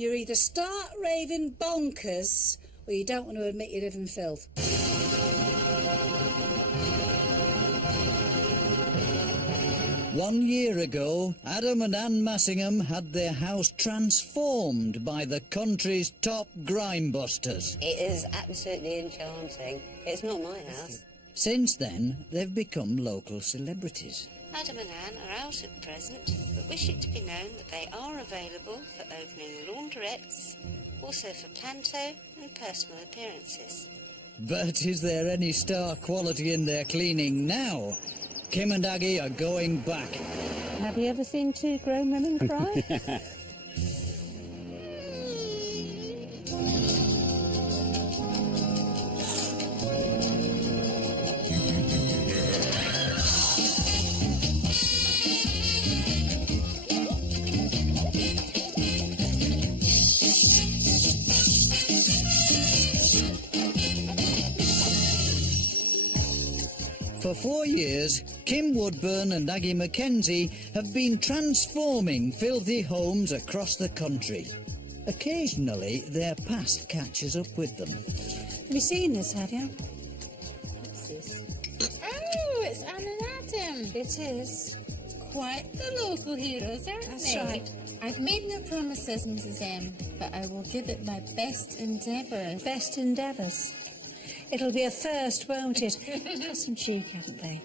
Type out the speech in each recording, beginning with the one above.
You either start raving bonkers or you don't want to admit you live in filth. 1 year ago, Adam and Ann Massingham had their house transformed by the country's top grimebusters. It is absolutely enchanting. It's not my house. Since then, they've become local celebrities. Adam and Ann are out at present, but wish it to be known that they are available for opening laundrettes, also for panto and personal appearances. But is there any star quality in their cleaning now? Kim and Aggie are going back. Have you ever seen two grown women cry? For 4 years, Kim Woodburn and Aggie Mackenzie have been transforming filthy homes across the country. Occasionally, their past catches up with them. Have you seen this, have you? What's this? Oh, it's Anne and Adam. It is. Quite the local heroes, aren't That's they? right. I've made no promises, Mrs. M, but I will give it my best endeavours. Best endeavours. It'll be a first, won't it? They've got some cheek, haven't they?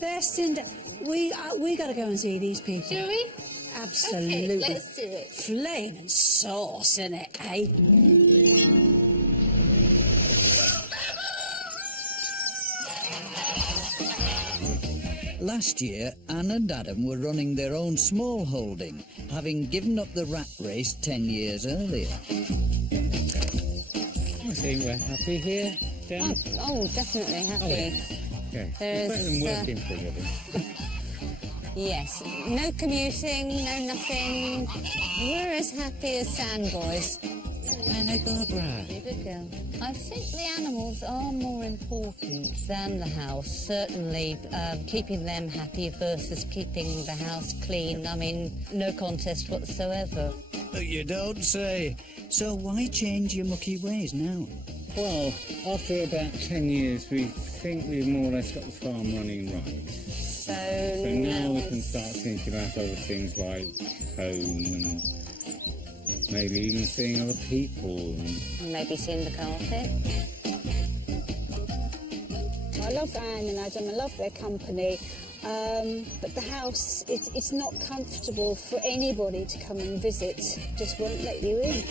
Best endeavours. We got to go and see these people. Shall we? Absolutely. Okay, let's do it. Flame and sauce in it, eh? Last year, Anne and Adam were running their own small holding, having given up the rat race 10 years earlier. I think we're happy here, Dan. Oh, definitely happy. Oh, yeah. Okay. There's, It's better than working for a living. Yes, no commuting, no nothing. We're as happy as sandboys. And they got a brat. You good girl. I think the animals are more important than the house. Certainly, keeping them happy versus keeping the house clean. I mean, no contest whatsoever. You don't say. So why change your mucky ways now? Well, after about 10 years, we think we've more or less got the farm running right. So now we can start thinking about other things like home and maybe even seeing other people. And maybe seeing the carpet. I love Anne and Adam, I love their company, but the house, it's not comfortable for anybody to come and visit, just won't let you in.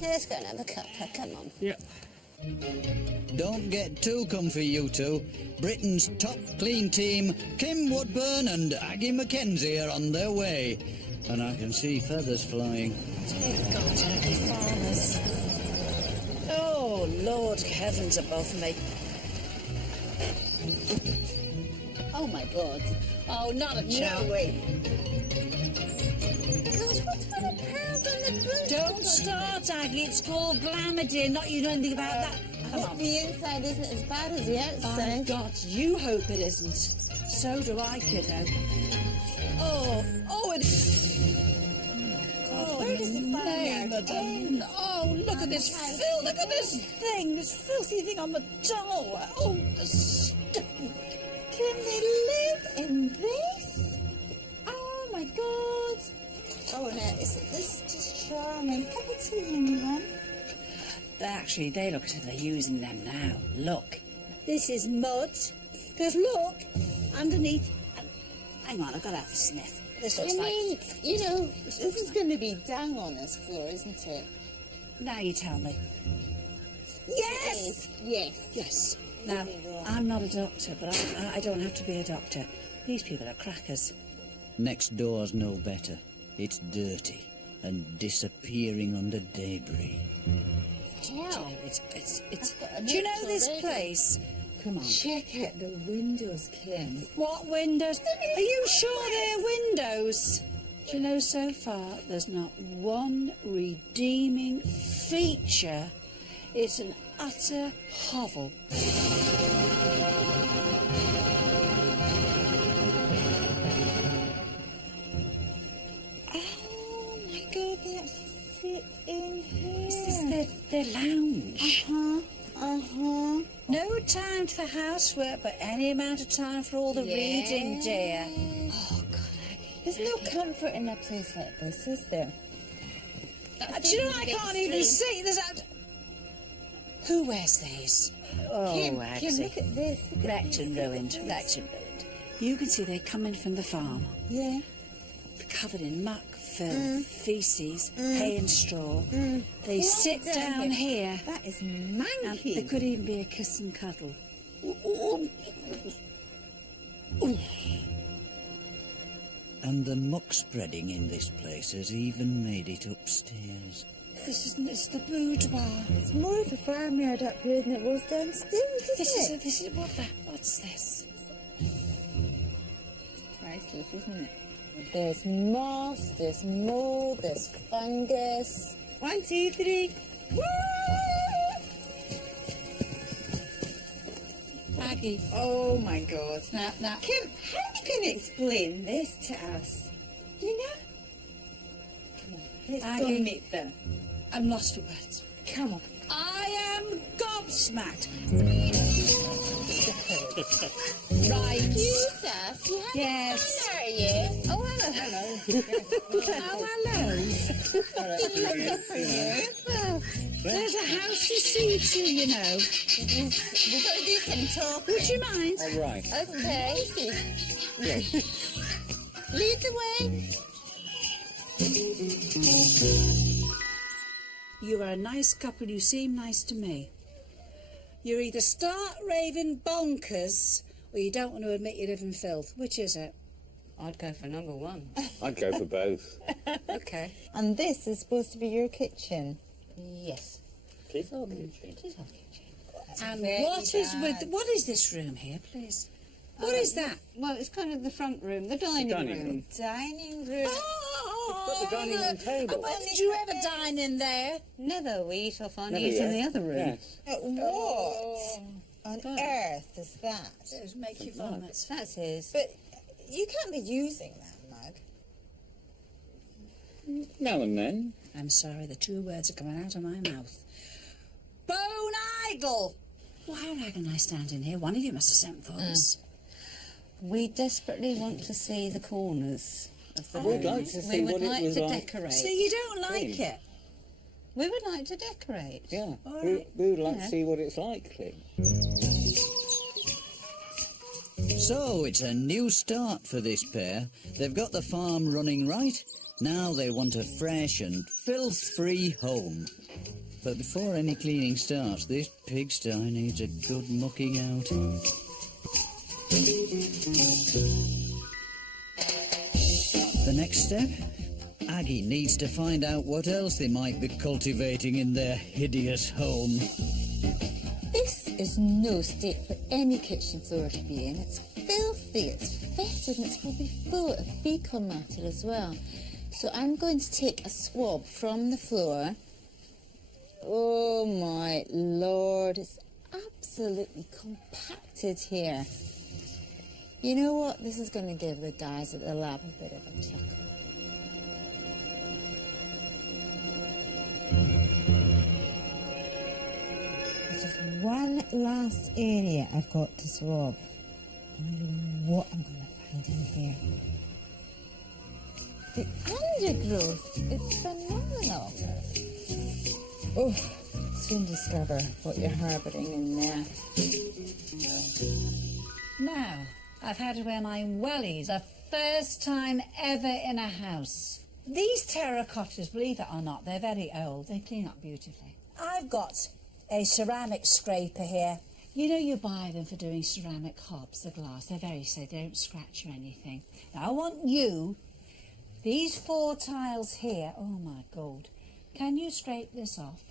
Yeah, let's go and have a cuppa, come on. yeah. Don't get too comfy, you two. Britain's top clean team, Kim Woodburn and Aggie Mackenzie, are on their way. And I can see feathers flying. Dear God, happy farmers. Oh, Lord, heavens above me. Oh, my God. Oh, not a chance. No way. Gosh, what's with the pearls on the boots? Don't start, Aggie. It's called glamour, dear. Not you know anything about that. Come on. The inside isn't as bad as the By outside. God, you hope it isn't. So do I, kiddo. Oh, it... Oh, where does the fire name of Oh, look at this filth. Look at this thing. This filthy thing on the door. Oh, the stuff. Can they live in this? Oh my God! Oh no, this is just charming. Cup of tea, anyone? Actually, they look as if they're using them now. Look. This is mud. Because look, underneath... Hang on, I've got to have a sniff. This looks like... you know, this is going to be down on this floor, isn't it? Now you tell me. Yes! Yes. Yes. Now, I'm not a doctor, but I don't have to be a doctor. These people are crackers. Next door's no better. It's dirty and disappearing under debris. Hell. It's do you know this place? Come on. Check out the windows, Kim. What windows? Are you sure they're windows? Do you know, so far, there's not one redeeming feature. It's an utter hovel. Oh, my God. their lounge. Uh-huh. No time for housework, but any amount of time for all the reading, dear. Oh, God, there's no comfort in a place like this, is there? Do you know, I can't even see. There's a... Who wears these? Oh, Kim, Agsy. look at this. Wrecked and ruined. Wrecked and ruined. You can see they come in from the farm. Yeah. Covered in muck, filth, faeces, hay and straw. They sit down here. That is And manky. there could even be a kiss and cuddle. And the muck spreading in this place has even made it upstairs. It's the boudoir. It's more of a farmyard up here than it was downstairs, isn't it? What's this? Priceless, isn't it? There's moss, there's mold, there's fungus. 1, 2, 3. Woo! Maggie. Oh my God. Now. Kim, how are you going to explain this to us? You know? Come on, let's go Aggie. and meet them. I'm lost for words. Come on. I am gobsmacked. Right. Jesus, you have Yes. are you? Oh, hello. Oh, hello. Well, there's a house to see to, you know. We've got to do some talking. Would you mind? All right. Okay. Lead the way. You are a nice couple. You seem nice to me. You either start raving bonkers or you don't want to admit you live in filth. Which is it? I'd go for number one. I'd go for both. Okay. And this is supposed to be your kitchen. Yes. Keep on. It is our kitchen. And very what is this room here, please? What is that? Well, it's kind of the front room, the dining room. Dining room. got the dining room table. When did you ever dine in there? Never. We eat off our Never knees in yet. the other room. Yes. What on earth is that? It'll make you vomit. That's his. But you can't be using that mug. Now and then. I'm sorry, the two words are coming out of my mouth. Bone idle! Well, how long can I stand in here? One of you must have sent for us. We desperately want to see the corners of the room. We'd like to see we would what it like was to like. decorate. So you don't like Clean. it? We would like to decorate. Yeah. All We, right. we would like Yeah. to see what it's like, Clint. So it's a new start for this pair. They've got the farm running right. Now they want a fresh and filth-free home. But before any cleaning starts, this pigsty needs a good mucking out. The next step? Aggie needs to find out what else they might be cultivating in their hideous home. This is no state for any kitchen floor to be in. It's filthy, it's fetid, and it's probably full of fecal matter as well. So I'm going to take a swab from the floor. Oh my lord, it's absolutely compacted here. You know what? This is going to give the guys at the lab a bit of a chuckle. There's just one last area I've got to swab. And I don't know what I'm going to find in here. The undergrowth, it's phenomenal. Oh, soon discover what you're harbouring in there. Now, I've had to wear my wellies, the first time ever in a house. These terracottas, believe it or not, they're very old. They clean up beautifully. I've got a ceramic scraper here. You know you buy them for doing ceramic hobs, the glass. They're very safe, they don't scratch or anything. Now I want you, these 4 tiles here, oh my God, can you scrape this off?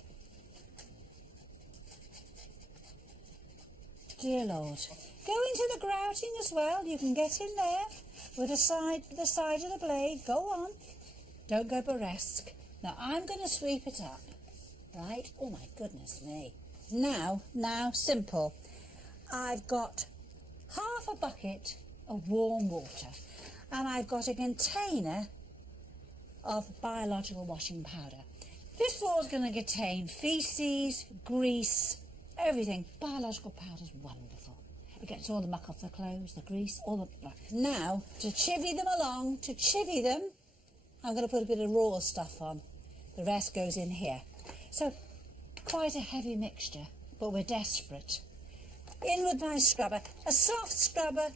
Dear Lord. Go into the grouting as well. You can get in there with the side of the blade. Go on. Don't go burlesque. Now I'm going to sweep it up. Right? Oh my goodness me. Now, simple. I've got half a bucket of warm water and I've got a container of biological washing powder. This floor's going to contain faeces, grease, everything. Biological powder's wonderful. It gets all the muck off the clothes, the grease, all the... Now, to chivvy them along, I'm going to put a bit of raw stuff on. The rest goes in here. So, quite a heavy mixture, but we're desperate. In with my scrubber. A soft scrubber.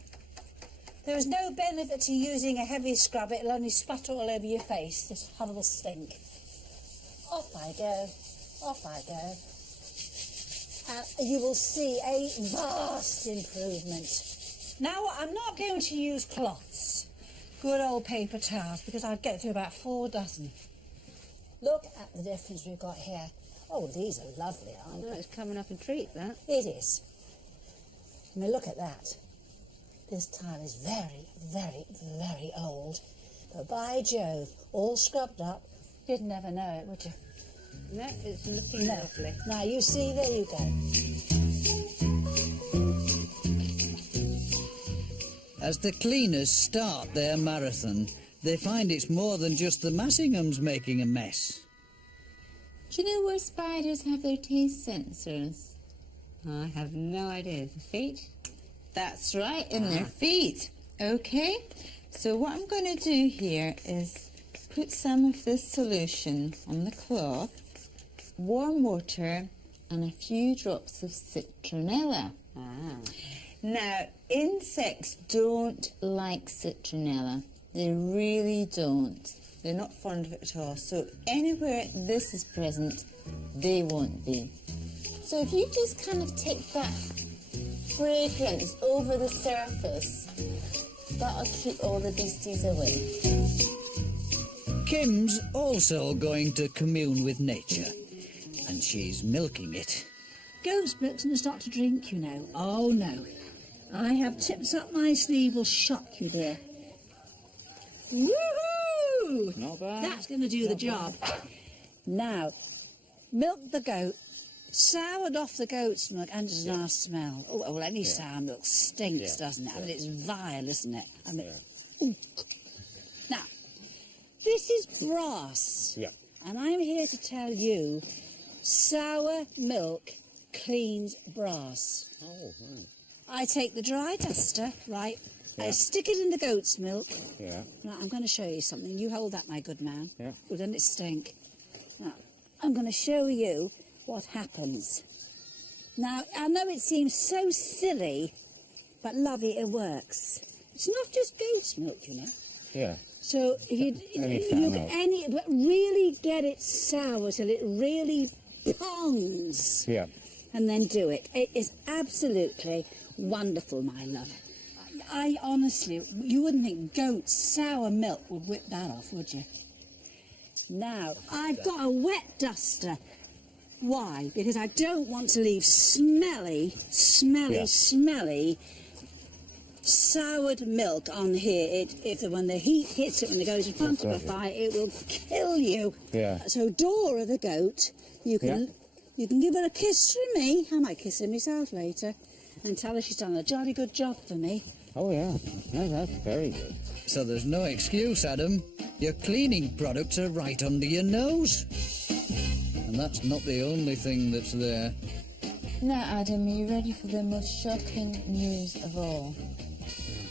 There is no benefit to using a heavy scrubber. It'll only splatter all over your face. This horrible stink. Off I go. Off I go. You will see a vast improvement. Now, I'm not going to use cloths. Good old paper towels, because I'd get through about 4 dozen. Look at the difference we've got here. Oh, these are lovely, aren't they? Oh, it's coming up a treat, that. It is. I mean, look at that. This tile is very, very, very old. But by Jove, all scrubbed up. You'd never know it, would you? No, it's looking lovely. Now, you see, there you go. As the cleaners start their marathon, they find it's more than just the Massinghams making a mess. Do you know where spiders have their taste sensors? I have no idea. The feet? That's right, in their feet. Okay, so what I'm going to do here is put some of this solution on the cloth, warm water, and a few drops of citronella. Now, insects don't like citronella. They really don't. They're not fond of it at all. So anywhere this is present, they won't be. So if you just kind of take that fragrance over the surface, that'll keep all the beasties away. Kim's also going to commune with nature, and she's milking it. Goat's milk's not to drink, you know. Oh, no. I have tips up my sleeve will shock you, dear. Woohoo! Not bad. That's going to do the job. Now, milk the goat, soured off the goat's milk, and just a nice smell. Oh, well, any sour milk stinks, doesn't it? I mean, it's vile, isn't it? I mean, ooh. Now, this is brass. Yeah. And I'm here to tell you, sour milk cleans brass. Oh, right. I take the dry duster, right, I stick it in the goat's milk. Yeah. Now, I'm going to show you something. You hold that, my good man. Yeah. Oh, doesn't it stink? Now, I'm going to show you what happens. Now, I know it seems so silly, but lovey, it works. It's not just goat's milk, you know. Yeah. So if you but really get it sour till it really pongs. Yeah. And then do it. It is absolutely wonderful, my love. I honestly, you wouldn't think goat's sour milk would whip that off, would you? Now, I've got a wet duster. Why? Because I don't want to leave smelly soured milk on here. When the heat hits it, when it goes in front of a fire, it will kill you. Yeah. So Dora the goat, you can give her a kiss from me. I might kiss her myself later and tell her she's done a jolly good job for me. Oh, yeah. No, that's very good. So there's no excuse, Adam. Your cleaning products are right under your nose. And that's not the only thing that's there. Now, Adam, are you ready for the most shocking news of all?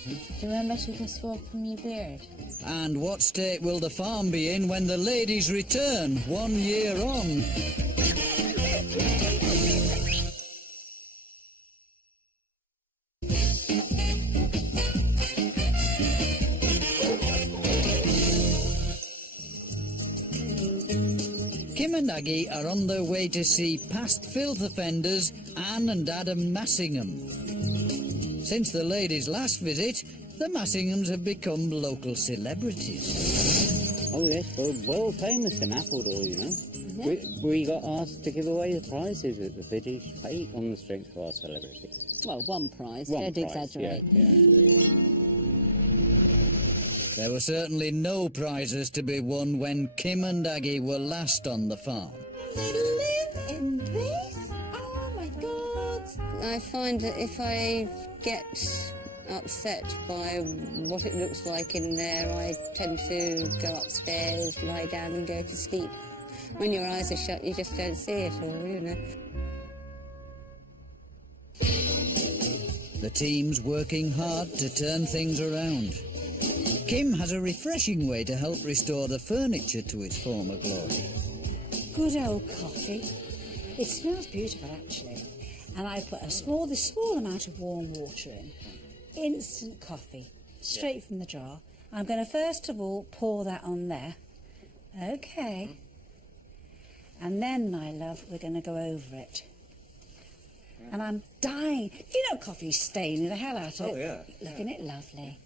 Do you remember I took a swab from your beard? And what state will the farm be in when the ladies return 1 year on? Kim and Aggie are on their way to see past filth offenders Anne and Adam Massingham. Since the ladies' last visit, the Massinghams have become local celebrities. Oh, yes, we're well famous in Appledore, you know. We got asked to give away the prizes at the British Fate on the strength of our celebrity. Well, one prize. One Don't prize, exaggerate. Yeah. There were certainly no prizes to be won when Kim and Aggie were last on the farm. They live in this? Oh, my God. I find that if I get upset by what it looks like in there, I tend to go upstairs, lie down and go to sleep. when your eyes are shut, you just don't see it all, you know. The team's working hard to turn things around. Kim has a refreshing way to help restore the furniture to its former glory. Good old coffee. It smells beautiful, actually. And I put this small amount of warm water in. Instant coffee, straight from the jar. I'm going to first of all pour that on there. Okay. And then, my love, we're going to go over it. And I'm dying. You know, coffee's staining the hell out of it. Oh, yeah. Isn't it lovely?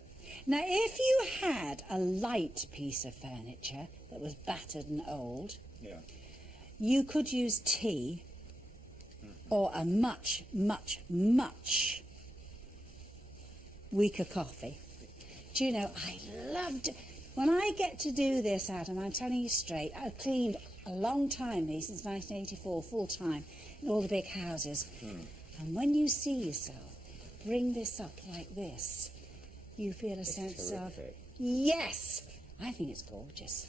Now, if you had a light piece of furniture that was battered and old, Yeah. you could use tea or a much, much, much weaker coffee. Do you know, I loved it. When I get to do this, Adam, I'm telling you straight, I've cleaned a long time, since 1984, full time, in all the big houses. And when you see yourself bring this up like this, you feel a sense terrific. of, yes, I think it's gorgeous.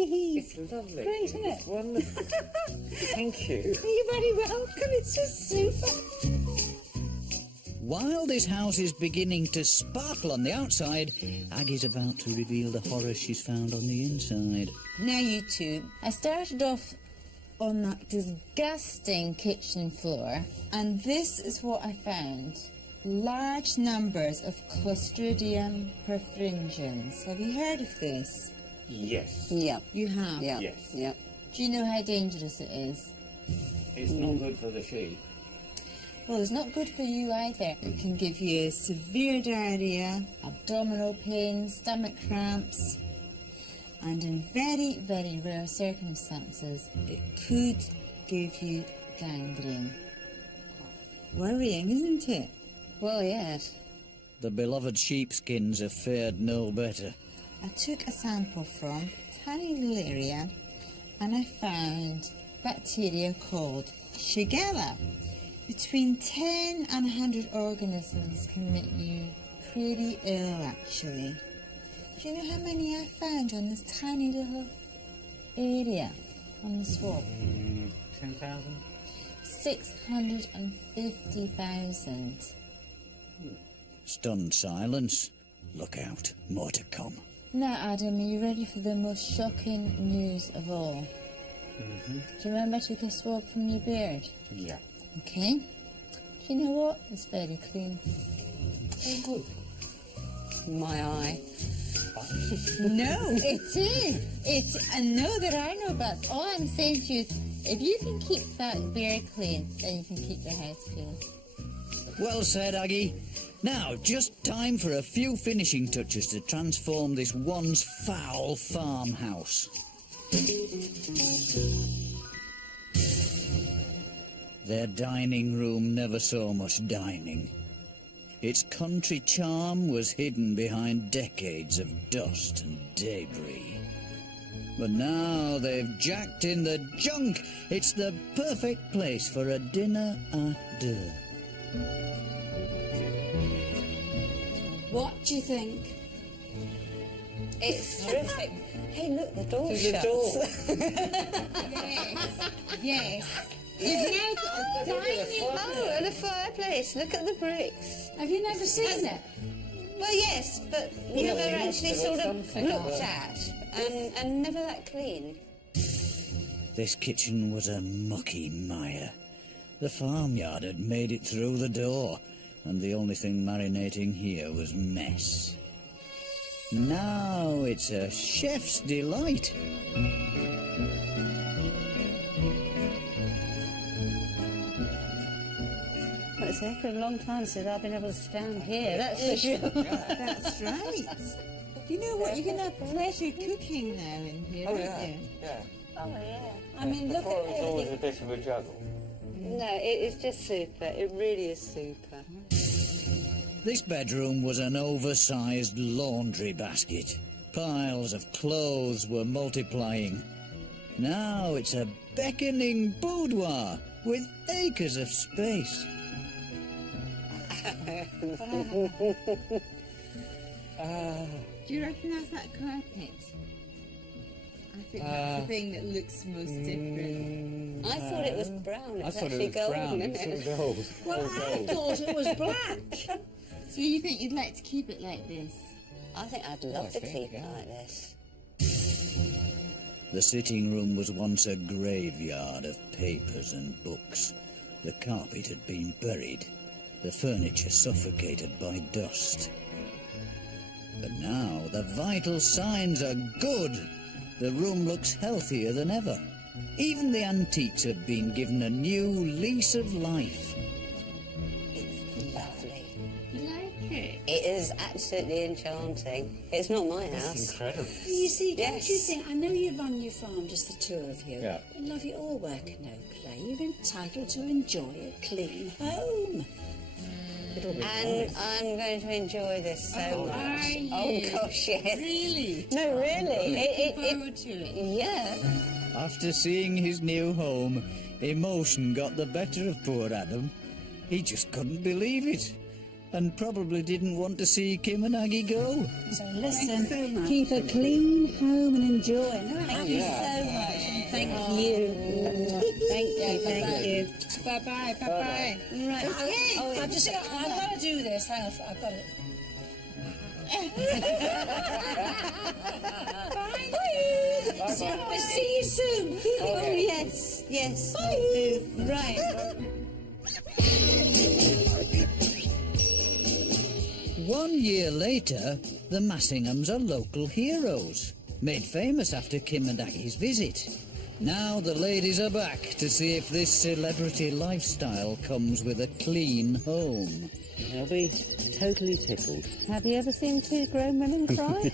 It's lovely. Great, isn't it? It's wonderful. Thank you. You're very welcome, it's just super. While this house is beginning to sparkle on the outside, Aggie's about to reveal the horror she's found on the inside. Now, you two, I started off on that disgusting kitchen floor, and this is what I found. Large numbers of Clostridium perfringens. Have you heard of this? Yes. Yeah, You have? yeah, Yes. yeah. Do you know how dangerous it is? It's not good for the sheep. Well, it's not good for you either. It can give you severe diarrhea, abdominal pain, stomach cramps, and in very, very rare circumstances, it could give you gangrene. Worrying, isn't it? Well, yes. The beloved sheepskins have fared no better. I took a sample from tiny little area and I found bacteria called Shigella. Between 10 and 100 organisms can make you pretty ill, actually. Do you know how many I found on this tiny little area on the swab? 10,000? 650,000. Stunned silence. Look out, more to come. Now, Adam, are you ready for the most shocking news of all? Do you remember I took a swab from your beard? Yeah. Okay. Do you know what? It's very clean. Oh, good. My eye. No, it is. I know there are no buts. All I'm saying to you is, if you can keep that beard clean, then you can keep your house clean. Well said, Aggie. Now, just time for a few finishing touches to transform this once foul farmhouse. Their dining room never saw much dining. Its country charm was hidden behind decades of dust and debris. But now they've jacked in the junk. It's the perfect place for a dinner à deux. What do you think? It's terrific. Hey, look, the door There's shuts. a door. Yes. You've now got a dining Oh, and a fireplace. Look at the bricks. Have you never seen it? Well, yes, but never you must actually have sort of something looked about- at, and never that clean. This kitchen was a mucky mire. The farmyard had made it through the door, and the only thing marinating here was mess. Now it's a chef's delight. Well, it's a long time since I've been able to stand here, that's for sure. That's right. You know what? You're going to have pleasure cooking now in here, Oh, aren't yeah. you? Yeah. Oh, yeah. I mean, look Before at it was always a everything. bit of a juggle. No, it is just super. It really is super. This bedroom was an oversized laundry basket. Piles of clothes were multiplying. Now it's a beckoning boudoir with acres of space. Do you recognise that carpet? I I think that's the thing that looks most different. I thought it was brown. I It's thought actually it was brown. golden, It's isn't sort it? of gold. Well, All I gold. thought it was black. So you think you'd like to keep it like this? I think I'd love I to think, keep it yeah. like this. The sitting room was once a graveyard of papers and books. The carpet had been buried, the furniture suffocated by dust. But now the vital signs are good. The room looks healthier than ever. Even the antiques have been given a new lease of life. It's lovely. You like it? It is absolutely enchanting. It's not my house. Incredible. You see, don't Yes. you think, I know you run your farm, just the two of you. Yeah. I love you all work and no play. You're entitled to enjoy a clean home. And I'm going to enjoy this so much. are you? Oh gosh, yes. Really? No, really. Looking forward to it. Yeah. After seeing his new home, emotion got the better of poor Adam. He just couldn't believe it, and probably didn't want to see Kim and Aggie go. So listen, keep a clean home and enjoy. Thank you so much. And thank you. Thank you. Bye-bye, bye-bye. Right, I've got to do this. Hang on, I've got it. Bye. See you soon. Oh, yes, yes. Right. One year later, the Massinghams are local heroes, made famous after Kim and Aggie's visit. Now the ladies are back to see if this celebrity lifestyle comes with a clean home. They'll be totally tickled. Have you ever seen two grown women cry?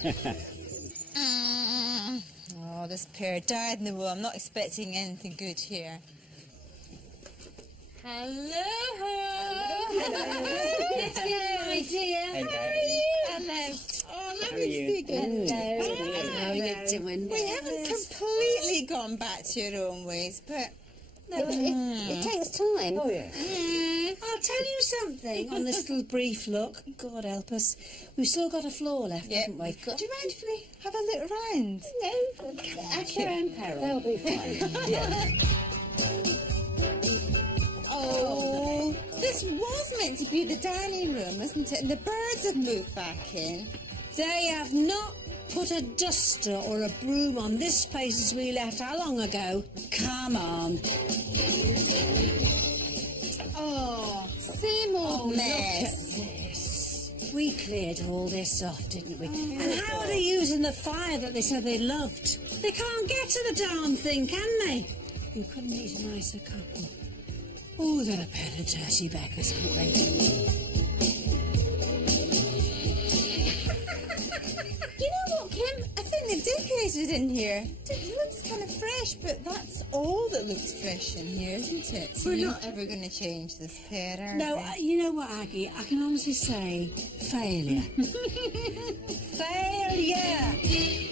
Oh, this pair died in the wool. I'm not expecting anything good here. Hello. My dear. Hello. Oh, let How are me you? see good. How are you doing? We haven't completely gone back to your own ways, but It takes time. Oh, yeah. I'll tell you something on this little brief look. God help us. We've still got a floor left, yeah. haven't we? Do you mind if we have a little round? No, at your own peril. They'll be fine. Yeah. Oh, this was meant to be the dining room, wasn't it? And the birds have moved back in. They have not put a duster or a broom on this place as we left how long ago? Come on. Oh, same old mess. Look at this. We cleared all this off, didn't we? And how are they using the fire that they said they loved? They can't get to the darn thing, can they? You couldn't meet a nicer couple. Oh, they're a pair of dirty beggars, aren't they? You know what, Kim? I think they've decorated in here. It looks kind of fresh, but that's all that looks fresh in here, isn't it? We're not ever going to change this pair, are No, we? you know what, Aggie? I can honestly say failure. Failure!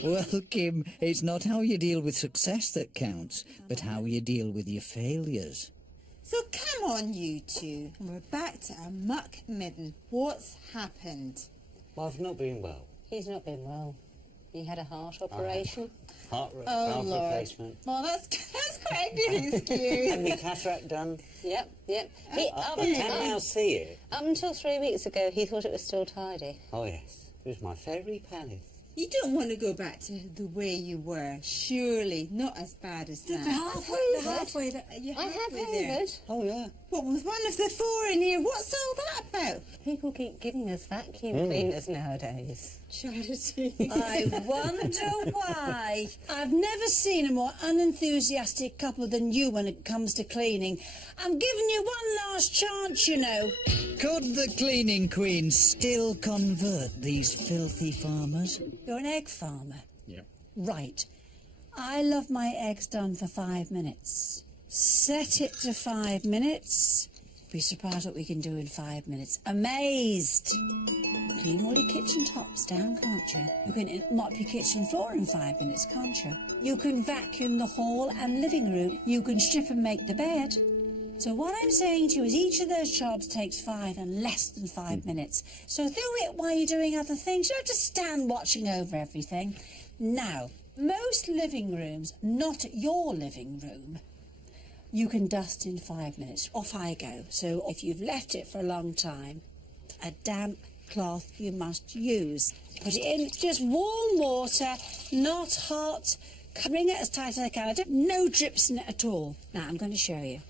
Well, Kim, it's not how you deal with success that counts, but how you deal with your failures. So come on, you two. And we're back to our muck midden. What's happened? Well, I've not been well. He's not been well. He had a heart operation. Heart Oh, Lord. replacement. Well, that's quite a good excuse. And the cataract done. Yep. He, I can now see it. up until 3 weeks ago, he thought it was still tidy. Oh, yes. It was my fairy palace. You don't want to go back to the way you were. Surely not as bad as that. Halfway there. You're I have halfway there. COVID. Oh, yeah. What, with one of the four in here? What's all that about? People keep giving us vacuum cleaners nowadays. Charity. I wonder why. I've never seen a more unenthusiastic couple than you when it comes to cleaning. I'm giving you one last chance, you know. Could the cleaning queen still convert these filthy farmers? You're an egg farmer. Yep. Right. I love my eggs done for 5 minutes. Set it to 5 minutes. Be surprised what we can do in 5 minutes. Amazed. Clean all your kitchen tops down, can't you? You can mop your kitchen floor in 5 minutes, can't you? You can vacuum the hall and living room. You can strip and make the bed. So what I'm saying to you is each of those jobs takes 5 and less than 5 minutes. So do it while you're doing other things. You don't have to stand watching over everything. Now, Most living rooms, not your living room, you can dust in 5 minutes. Off I go. So if you've left it for a long time, a damp cloth you must use. Put it in just warm water, not hot. Wring it as tight as I can. No drips in it at all. Now I'm going to show you.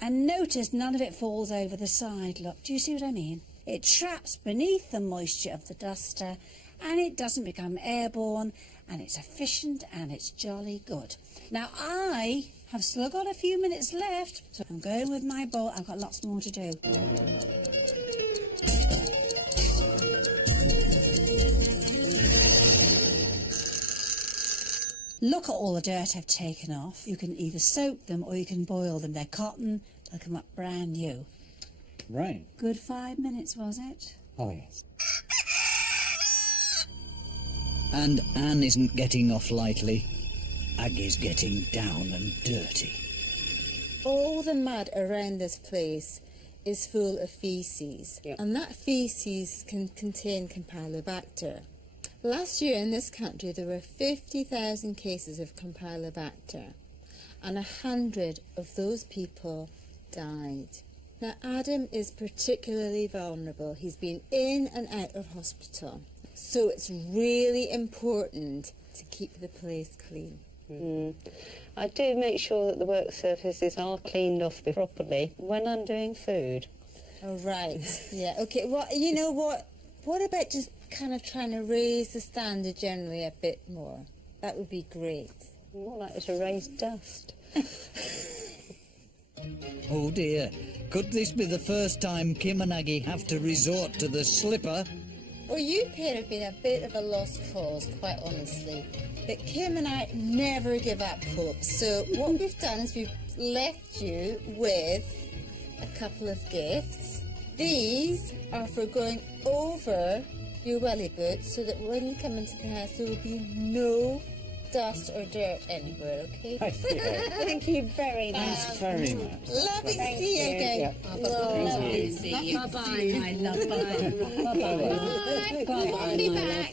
And notice none of it falls over the side. Look, do you see what I mean? It traps beneath the moisture of the duster and it doesn't become airborne, and it's efficient and it's jolly good. Now I have still got a few minutes left, so I'm going with my bowl. I've got lots more to do. Look at all the dirt I've taken off. You can either soak them or you can boil them. They're cotton, they'll come up brand new. Right. Good 5 minutes, was it? Oh, yes. And Anne isn't getting off lightly. Aggie's getting down and dirty. All the mud around this place is full of faeces, and that faeces can contain Campylobacter. Last year in this country there were 50,000 cases of Campylobacter, and 100 of those people died. Now Adam is particularly vulnerable. He's been in and out of hospital, so it's really important to keep the place clean. I do make sure that the work surfaces are cleaned off properly when I'm doing food. Oh, right. Yeah, okay. Well, you know what? What about just kind of trying to raise the standard generally a bit more? That would be great. More likely to raise dust. Oh dear, could this be the first time Kim and Aggie have to resort to the slipper? Well, you pair have been a bit of a lost cause, quite honestly. But Kim and I never give up hope. So what we've done is we've left you with a couple of gifts. These are for going over your welly boots so that when you come into the house there will be no dust or dirt anywhere, okay? Thank you very much. Thanks very much. Lovely to see you again. Lovely to see you. Bye-bye, my love. Bye. Bye. Bye. Be back.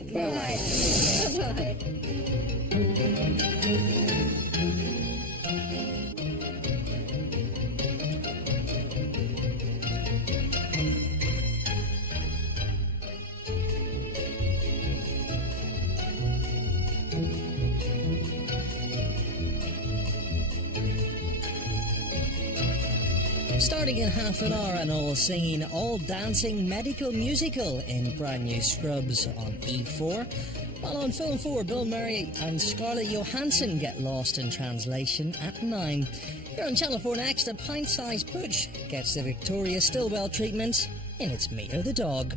Starting in half an hour and all singing, all dancing medical musical in brand new Scrubs on E4. While on Film 4, Bill Murray and Scarlett Johansson get lost in translation at 9. Here on Channel 4 next, a pint-sized pooch gets the Victoria Stilwell treatment in its Meter the Dog.